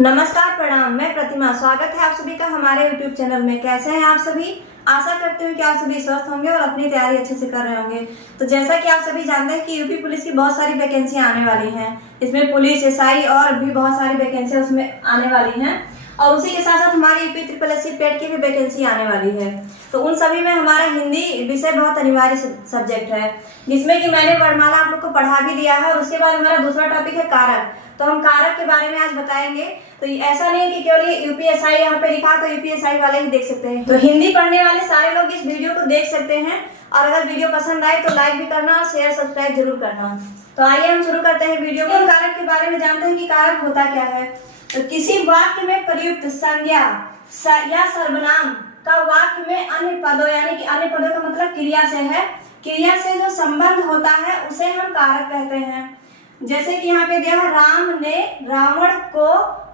नमस्कार, प्रणाम। मैं प्रतिमा। स्वागत है आप सभी का हमारे YouTube चैनल में। कैसे हैं आप सभी? आशा करते हूँ कि आप सभी स्वस्थ होंगे और अपनी तैयारी अच्छे से कर रहे होंगे। तो जैसा कि आप सभी जानते हैं कि यूपी पुलिस की बहुत सारी वैकेंसी आने वाली हैं। इसमें पुलिस, एसआई और भी बहुत सारी वैकेंसी उसमें आने वाली हैं। और उसी के साथ साथ हमारी यूपी ट्रिपल एससी पेट की भी वैकेंसी आने वाली है। तो उन सभी में हमारा हिंदी विषय बहुत अनिवार्य सब्जेक्ट है, जिसमें कि मैंने वर्णमाला आप लोग को पढ़ा भी दिया है। और उसके बाद हमारा दूसरा टॉपिक है कारक। तो हम कारक के बारे में आज बताएंगे। तो ऐसा नहीं कि केवल यूपीएसआई यहाँ पे लिखा तो यूपीएसआई वाले ही देख सकते हैं। तो हिंदी पढ़ने वाले सारे लोग इस वीडियो को देख सकते हैं। और अगर वीडियो पसंद आए तो लाइक भी करना और शेयर सब्सक्राइब जरूर करना। तो आइए हम शुरू करते हैं वीडियो को। कारक के बारे में जानते हैं कि कारक होता क्या है। तो किसी वाक्य में प्रयुक्त संज्ञा या सर्वनाम का वाक्य में अन्य पदों, यानी कि अन्य पदों का मतलब क्रिया से है, क्रिया से जो संबंध होता है उसे हम कारक कहते हैं। जैसे कि यहाँ पे दिया है, राम ने रावण को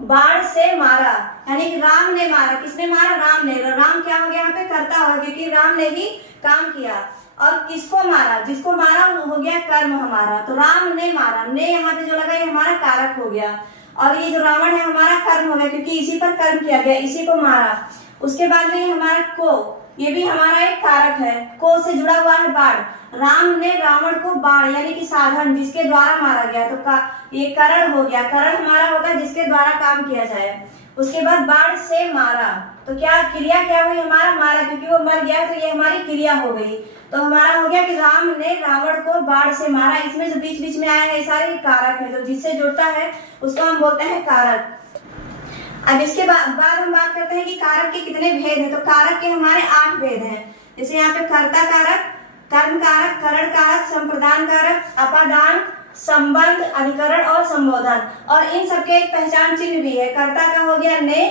बाण से मारा, यानी कि राम ने मारा। किसने मारा? राम ने। राम क्या हो गया यहाँ पे? कर्ता हो गया, क्योंकि राम ने ही काम किया। और किसको मारा? जिसको मारा वो हो गया कर्म हमारा। तो राम ने मारा, ने यहाँ पे जो लगा ये हमारा कारक हो गया। और ये जो रावण है हमारा कर्म हो गया, क्योंकि इसी पर कर्म किया गया, इसी को मारा। उसके बाद में हमारा को, ये भी हमारा एक कारक है। को से जुड़ा हुआ है बाण। राम ने रावण को बाण, यानी कि साधन जिसके द्वारा मारा गया, तो ये करण हो गया। करण हमारा होता है जिसके द्वारा काम किया जाए। उसके बाद बाण से मारा, तो क्या क्रिया क्या हुई? हमारा मारा, क्योंकि वो मर गया तो ये हमारी क्रिया हो गई। तो हमारा हो गया कि राम ने रावण को बाण से मारा। इसमें जो बीच बीच में आया है ये सारे कारक है। तो जिससे जुड़ता है उसको हम बोलते हैं कारक। अब इसके बाद हम बात करते हैं कि कारक के कितने भेद हैं। तो कारक के हमारे 8 भेद हैं। जैसे यहाँ पे कर्ता कारक, कर्म कारक, करण कारक, संप्रदान कारक, अपादान, संबंध, अधिकरण और संबोधन। और इन सबके एक पहचान चिन्ह भी है। कर्ता का हो गया ने,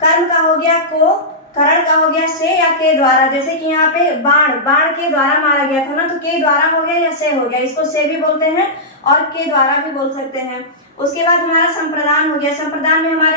कर्म का हो गया को, करण का हो गया से या के द्वारा। जैसे कि यहाँ पे बाण, बाण के द्वारा मारा गया था ना, तो के द्वारा हो गया या से हो गया। इसको से भी बोलते हैं और के द्वारा भी बोल सकते हैं। उसके बाद हमारा संप्रदान हो गया। संप्रदान में हमारे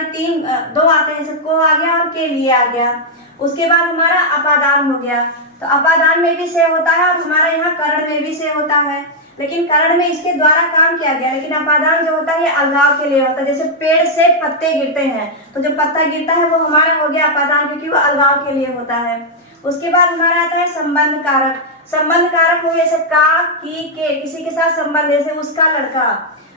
दो आते हैं, जैसे को आ गया और के लिए आ गया। उसके बाद हमारा अपादान हो गया। तो अपादान में भी से होता है और हमारा यहाँ करण में भी से होता है, लेकिन करण में इसके द्वारा काम किया गया। लेकिन अपादान जो होता है ये अलगाव के लिए होता है। जैसे पेड़ से पत्ते गिरते हैं, तो जो पत्ता गिरता है वो हमारा हो गया अपादान, क्योंकि वो अलगाव के लिए होता है। उसके बाद हमारा आता है संबंध कारक। संबंध कारक हो जैसे का, की, के, किसी के साथ संबंध, जैसे उसका लड़का,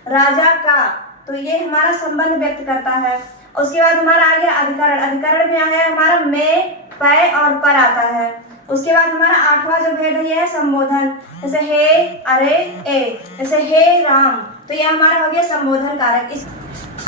राजा का, तो ये हमारा संबंध व्यक्त करता है। उसके बाद हमारा आ गया अधिकरण। अधिकरण में आ गया हमारा में, पै और पर आता है। उसके बाद हमारा 8वां जो भेद है ये है संबोधन। जैसे हे, अरे, ए, जैसे हे राम, तो ये हमारा हो गया संबोधन कारक।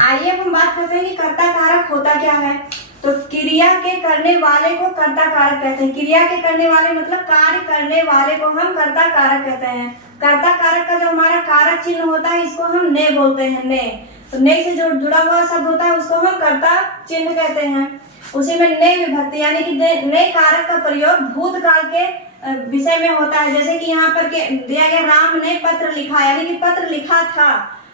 आइए हम बात करते हैं कि कर्ता कारक होता क्या है। तो क्रिया के करने वाले को कर्ता कारक कहते हैं। क्रिया के करने वाले मतलब कार्य करने वाले को हम कर्ता कारक कहते हैं। कर्ता कारक का जो हमारा कारक चिन्ह होता है इसको हम ने बोलते हैं। ने, तो ने से जो जुड़ा हुआ शब्द होता है उसको हम कर्ता चिन्ह कहते हैं। उसी में ने विभक्ति, यानी कि ने कारक का प्रयोग भूतकाल के विषय में होता है। जैसे कि यहाँ पर दिया गया राम ने पत्र लिखा, यानी कि पत्र लिखा था,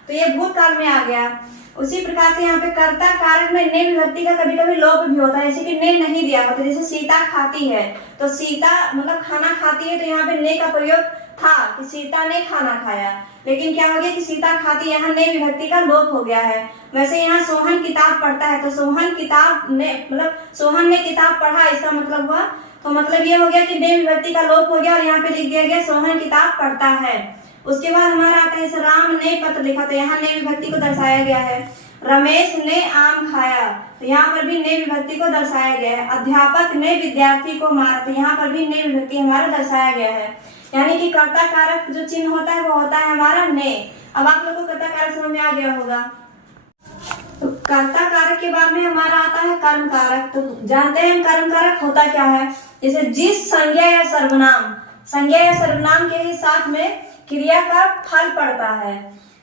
तो ये भूतकाल में आ गया। उसी प्रकार से यहाँ पे कर्ता कारक में ने विभक्ति का कभी कभी लोप भी होता है, जैसे कि ने नहीं दिया होता। जैसे सीता खाती है, तो सीता मतलब खाना खाती है, तो यहाँ पे ने का प्रयोग था कि सीता ने खाना खाया। लेकिन क्या हो गया कि सीता खाती, यहाँ ने विभक्ति का लोप हो गया है। वैसे यहाँ सोहन किताब पढ़ता है, तो सोहन किताब ने मतलब सोहन ने किताब पढ़ा, इसका मतलब हुआ, तो मतलब ये हो गया कि ने विभक्ति का लोप हो गया और यहाँ पे लिख दिया गया सोहन किताब पढ़ता है। उसके बाद हमारा आता है राम ने पत्र लिखा, तो यहाँ ने विभक्ति को दर्शाया गया है। रमेश ने आम खाया, तो यहाँ पर भी ने विभक्ति को दर्शाया गया है। अध्यापक ने विद्यार्थी को मारा, तो यहाँ पर भी ने विभक्ति हमारा दर्शाया गया है। यानी कि कर्ता कारक जो चिन्ह होता है वो होता है हमारा ने। अब आप लोगों को कर्ता कारक समझ में आ गया होगा। तो कर्ता कारक के बाद में हमारा आता है कर्म कारक। तो जानते हैं कर्म कारक होता क्या है। जैसे जिस संज्ञा या सर्वनाम, संज्ञा या सर्वनाम के ही साथ में क्रिया का फल पड़ता है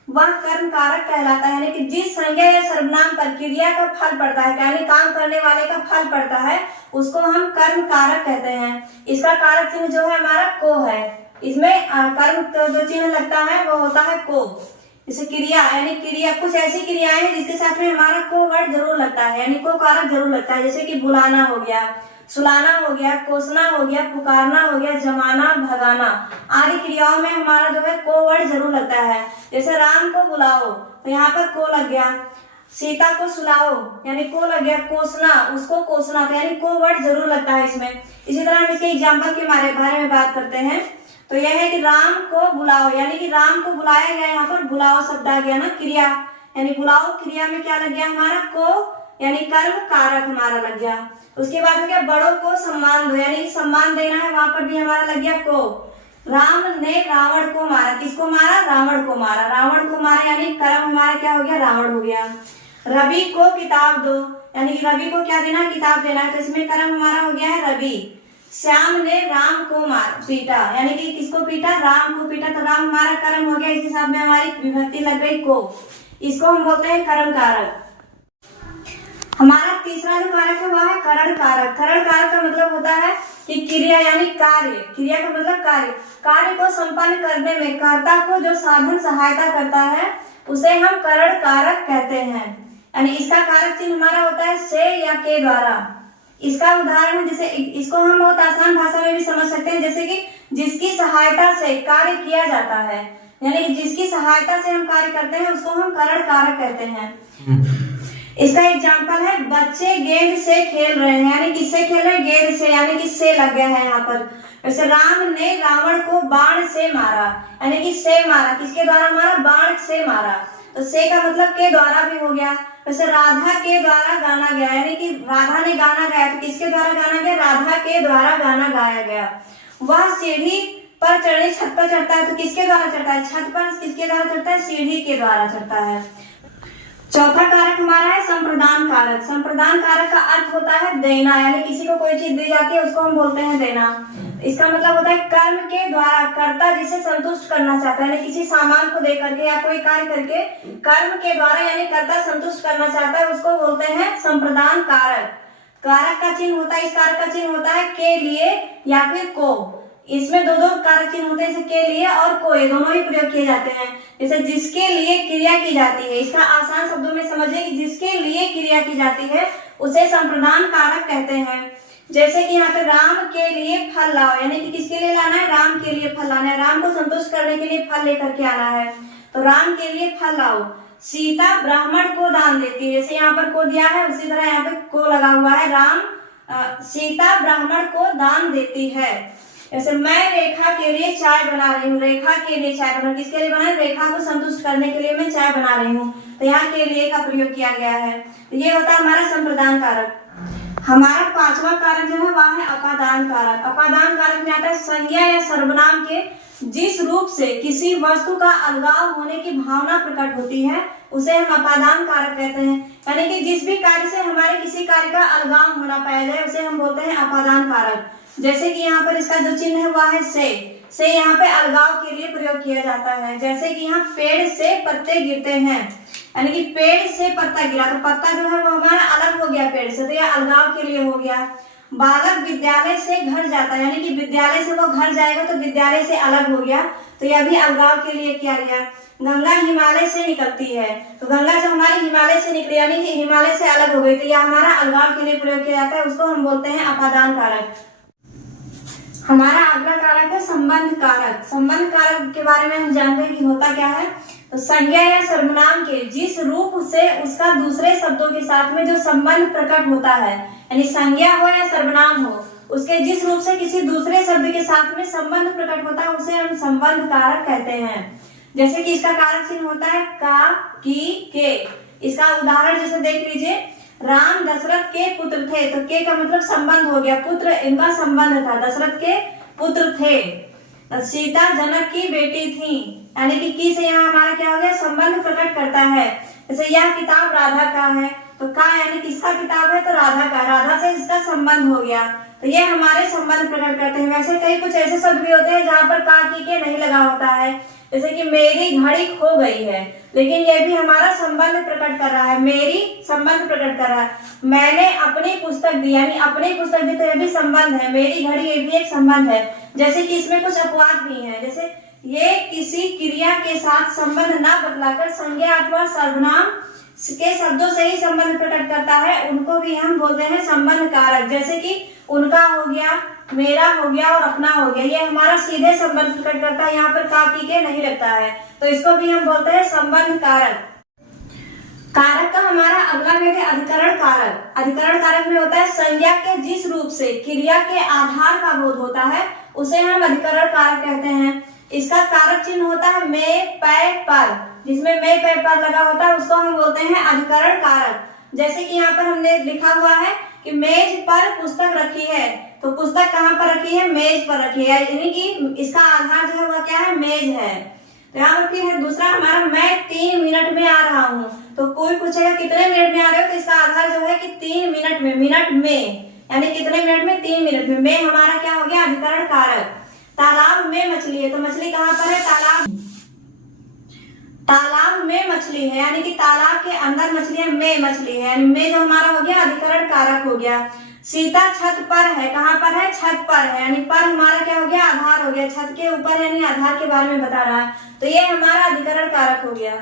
वह कर्म कारक कहलाता है। यानी कि जिस संज्ञा या सर्वनाम पर क्रिया का फल पड़ता है, यानी काम करने वाले का फल पड़ता है, उसको हम कर्म कारक कहते हैं। इसका कारक चिन्ह जो है हमारा को है। इसमें कर्म जो चिन्ह लगता है वो होता है को। जैसे क्रिया, यानी क्रिया, कुछ ऐसी क्रियाएं हैं जिसके साथ में हमारा को वर्ड जरूर लगता है, यानी को कारक जरूर लगता है। जैसे कि बुलाना हो गया, सुलाना हो गया, कोसना हो गया, पुकारना हो गया, जमाना, भगाना आदि क्रियाओं में हमारा जो है को वर्ड जरूर लगता है। जैसे राम को बुलाओ, तो यहाँ पर को लग गया। सीता को सुलाओ, यानी को लग गया, कोसना, उसको कोसना, तो यानी को वर्ड जरूर लगता है इसमें। इसी तरह हम इसके एग्जाम्पल के बारे में बात करते हैं। तो यह है कि राम को बुलाओ, यानी कि राम को बुलाया गया, यहाँ पर बुलाओ शब्द आ गया ना, क्रिया, यानी बुलाओ क्रिया में क्या लग गया हमारा, को, यानी कर्म कारक हमारा लग गया। उसके बाद हो गया बड़ों को सम्मान दो, यानी सम्मान देना है, वहां पर भी हमारा लग गया को। राम ने रावण को मारा, किसको मारा, रावण को मारा, रावण को मारा, यानी कर्म हमारा क्या हो गया, रावण हो गया। रवि को किताब दो, यानी कि रवि को क्या देना है, किताब देना है, तो इसमें कर्म हमारा हो गया है रवि। श्याम ने राम को पीटा, यानी कि किसको पीटा, राम को पीटा, तो राम हमारा कर्म हो गया, इस हिसाब में हमारी विभक्ति लग गई को। इसको हम बोलते हैं कर्म कारक। हमारा तीसरा जो कारक है वह है करण कारक। करण कारक का मतलब होता है कि क्रिया, यानी कार्य, क्रिया का मतलब कार्य, कार्य को संपन्न करने में कर्ता को जो साधन सहायता करता है उसे हम करण कारक कहते हैं। यानी इसका कारक चिन्ह हमारा होता है से या के द्वारा। इसका उदाहरण है, जैसे इसको हम बहुत आसान भाषा में भी समझ सकते हैं, जैसे कि जिसकी सहायता से कार्य किया जाता है, यानी कि जिसकी सहायता से हम कार्य करते हैं उसको हम करण कारक कहते हैं। इसका एग्जाम्पल है, बच्चे गेंद से खेल रहे हैं, यानी किससे खेल रहे हैं, गेंद से, यानी कि से लग गया है यहाँ पर। वैसे राम ने रावण को बाण से मारा, यानी कि से मारा, किसके द्वारा मारा, बाण से मारा, तो से का मतलब के द्वारा भी हो गया। वैसे राधा के द्वारा गाना गया, यानी कि राधा ने गाना गाया, तो किसके द्वारा गाना गया, राधा के द्वारा गाना गाया गया। वह सीढ़ी पर चढ़े छत पर चढ़ता है, तो किसके द्वारा चढ़ता है, छत पर किसके द्वारा चढ़ता है, सीढ़ी के द्वारा चढ़ता है। चौथा कारक हमारा है संप्रदान कारक। संप्रदान कारक का अर्थ होता है देना, यानी किसी को कोई चीज दी जाती है उसको हम बोलते हैं देना। इसका मतलब होता है कर्म के द्वारा कर्ता जिसे संतुष्ट करना चाहता है, यानी किसी सामान को दे करके या कोई कार्य करके कर्म के द्वारा यानी कर्ता संतुष्ट करना चाहता है, उसको बोलते हैं संप्रदान कारक। कारक का चिन्ह होता है, इस कारक का चिन्ह होता है के लिए या फिर को। इसमें दो कारक चिन्ह होते हैं, जैसे के लिए और को, ये दोनों ही प्रयोग किए जाते हैं। जैसे जिसके लिए क्रिया की जाती है, इसका आसान शब्दों में समझिए कि जिसके लिए क्रिया की जाती है उसे संप्रदान कारक कहते हैं। जैसे कि यहाँ पे राम के लिए फल लाओ, यानी कि किसके लिए लाना है, राम के लिए फल लाना है, राम को संतुष्ट करने के लिए फल लेकर के आना है, तो राम के लिए फल लाओ। सीता ब्राह्मण को दान देती है, जैसे यहाँ पर को दिया है उसी तरह यहाँ पे को लगा हुआ है, सीता ब्राह्मण को दान देती है। जैसे मैं रेखा के लिए चाय बना रही हूँ, रेखा के लिए चाय बना, किसके लिए बना, रेखा को संतुष्ट करने के लिए मैं चाय बना रही हूँ, तो यहाँ के लिए का प्रयोग किया गया है। तो ये होता है हमारा संप्रदान कारक। हमारा पांचवा कारक जो है वह है अपादान कारक। अपादान कारक में आता है संज्ञा या सर्वनाम के जिस रूप से किसी वस्तु का अलगाव होने की भावना प्रकट होती है उसे हम अपादान कारक कहते हैं। यानी कि जिस भी कार्य से हमारे किसी कार्य का अलगाव होना पाया जाए उसे हम बोलते हैं अपादान कारक। जैसे कि यहाँ पर इसका जो चिन्ह है वह है से यहाँ पे अलगाव के लिए प्रयोग किया जाता है। जैसे कि यहाँ पेड़ से पत्ते गिरते हैं, यानी कि पेड़ से पत्ता गिरा, तो पत्ता जो है वो हमारा अलग हो गया पेड़ से, तो यह अलगाव के लिए हो गया। बालक विद्यालय से घर जाता है, यानी कि विद्यालय से वो घर जाएगा तो विद्यालय से अलग हो गया, तो यह भी अलगाव के लिए किया गया। गंगा हिमालय से निकलती है, तो गंगा जो हमारी हिमालय से निकली यानी कि हिमालय से अलग हो गई, तो यह हमारा अलगाव के लिए प्रयोग किया जाता है, उसको हम बोलते हैं अपादान कारक। हमारा अगला कारक है संबंध कारक। संबंध कारक के बारे में हम जानते हैं कि होता क्या है, तो संज्ञा या सर्वनाम के जिस रूप से उसका दूसरे शब्दों के साथ में जो संबंध प्रकट होता है, यानी संज्ञा हो या सर्वनाम हो, उसके जिस रूप से किसी दूसरे शब्द के साथ में संबंध प्रकट होता है उसे हम संबंध कारक कहते हैं। जैसे कि इसका कारक चिन्ह होता है का, की, के। इसका उदाहरण जैसे देख लीजिए, राम दशरथ के पुत्र थे, तो के का मतलब संबंध हो गया, पुत्र इनका संबंध था, दशरथ के पुत्र थे। सीता जनक की बेटी थी, यानी कि की से यहाँ हमारा क्या हो गया, संबंध प्रकट करता है। जैसे यह किताब राधा का है, तो का यानी किसका किताब है, तो राधा का, राधा से इसका संबंध हो गया, तो ये हमारे संबंध प्रकट करते हैं। वैसे कई कुछ ऐसे शब्द भी होते हैं जहाँ पर का, की, के नहीं लगा होता है, जैसे कि मेरी घड़ी खो गई है, लेकिन यह भी हमारा संबंध प्रकट कर रहा है, मेरी संबंध प्रकट कर रहा है। मैंने अपनी पुस्तक दी, यानी अपनी पुस्तक दी, तो यह भी संबंध है, मेरी घड़ी ये भी एक संबंध है। जैसे कि इसमें कुछ अपवाद भी हैं, जैसे ये किसी क्रिया के साथ संबंध ना बतलाकर संज्ञा अथवा सर्वनाम के शब्दों से ही संबंध प्रकट करता है, उनको भी हम बोलते हैं संबंध कारक। जैसे कि उनका हो गया, मेरा हो गया और अपना हो गया, ये हमारा सीधे संबंध प्रकट करता है, यहाँ पर का, की, के नहीं लगता है, तो इसको भी हम बोलते हैं संबंध कारक। कारक का हमारा अगला भेद है अधिकरण कारक। अधिकरण कारक में होता है संज्ञा के जिस रूप से क्रिया के आधार का बोध होता है उसे हम अधिकरण कारक कहते हैं। इसका कारक चिन्ह होता है में, पै, पर। जिसमें में, पै, पर लगा होता है उसको हम बोलते हैं अधिकरण कारक। जैसे कि यहाँ पर हमने लिखा हुआ है कि मेज पर पुस्तक रखी है, तो पुस्तक कहाँ पर रखी है? मेज पर रखी है, यानी कि इसका आधार जो है वह क्या है? मेज है। तो यहाँ पर फिर है दूसरा हमारा मैं 3 मिनट में आ रहा हूँ। तो कोई पूछेगा कितने मिनट में आ रहे हो, तो इसका आधार जो है कि 3 मिनट में, मिनट में यानी कितने मिनट में? 3 मिनट में। में हमारा क्या हो गया? अधिकरण कारक। तालाब में मछली है, तो मछली कहाँ पर है? तालाब। तालाब में मछली है यानी कि तालाब के अंदर मछली है, में मछली है, यानी में जो हमारा हो गया अधिकरण कारक हो गया। सीता छत पर है, कहाँ पर है? छत पर है, यानी पर हमारा क्या हो गया? आधार हो गया। छत के ऊपर यानी आधार के बारे में बता रहा है, तो ये हमारा अधिकरण कारक हो गया।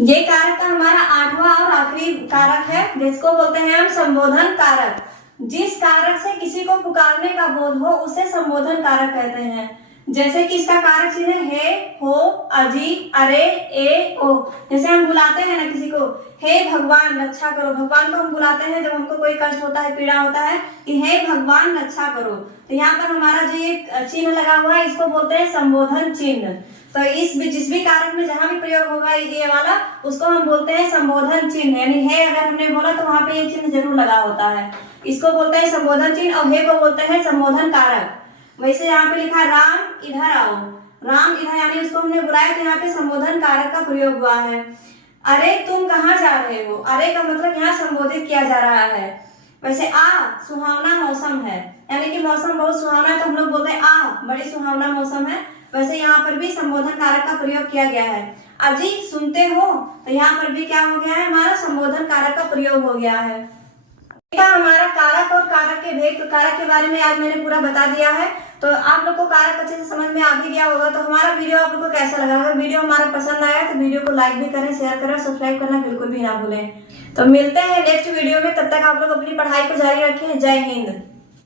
ये कारक का हमारा 8वां और आखिरी कारक है जिसको बोलते हैं हम संबोधन कारक। जिस कारक से किसी को पुकारने का बोध हो उसे संबोधन कारक कहते हैं। जैसे कि इसका कारक चिन्ह है हो, अजी, अरे, ए, ओ। जैसे हम बुलाते हैं ना किसी को, हे भगवान रक्षा करो। भगवान को हम बुलाते हैं जब हमको कोई कष्ट होता है, पीड़ा होता है कि हे भगवान रक्षा करो। तो यहाँ पर हमारा जो ये चिन्ह लगा हुआ है इसको बोलते हैं संबोधन चिन्ह। तो जिस भी कारक में जहां भी प्रयोग होगा ये वाला उसको हम बोलते हैं संबोधन चिन्ह। यानी है अगर हमने बोला तो वहां पे ये चिन्ह जरूर लगा होता है, इसको बोलते हैं संबोधन चिन्ह। और हे को बोलते हैं संबोधन कारक। वैसे यहाँ पे लिखा राम इधर आओ, राम इधर यानी उसको हमने बुलाया तो यहाँ पे संबोधन कारक का प्रयोग हुआ है। अरे तुम कहाँ जा रहे हो? अरे का मतलब यहाँ संबोधित किया जा रहा है। वैसे आ सुहावना मौसम है, यानी कि मौसम बहुत सुहावना है तो हम लोग बोलते हैं आ बड़ी सुहावना मौसम है। वैसे यहाँ पर भी संबोधन कारक का प्रयोग किया गया है। अजी सुनते हो, तो यहाँ पर भी क्या हो गया है? हमारा संबोधन कारक का प्रयोग हो गया है। हमारा कारक और कारक के भेद, कारक के बारे में आज मैंने पूरा बता दिया है, तो आप लोग को कारक अच्छे से समझ में आ भी गया होगा। तो हमारा वीडियो आप लोग को कैसा लगा? अगर वीडियो हमारा पसंद आया तो वीडियो को लाइक भी करें, शेयर करें, सब्सक्राइब करना बिल्कुल भी ना भूलें। तो मिलते हैं नेक्स्ट वीडियो में, तब तक आप लोग अपनी पढ़ाई को जारी रखें। जय हिंद।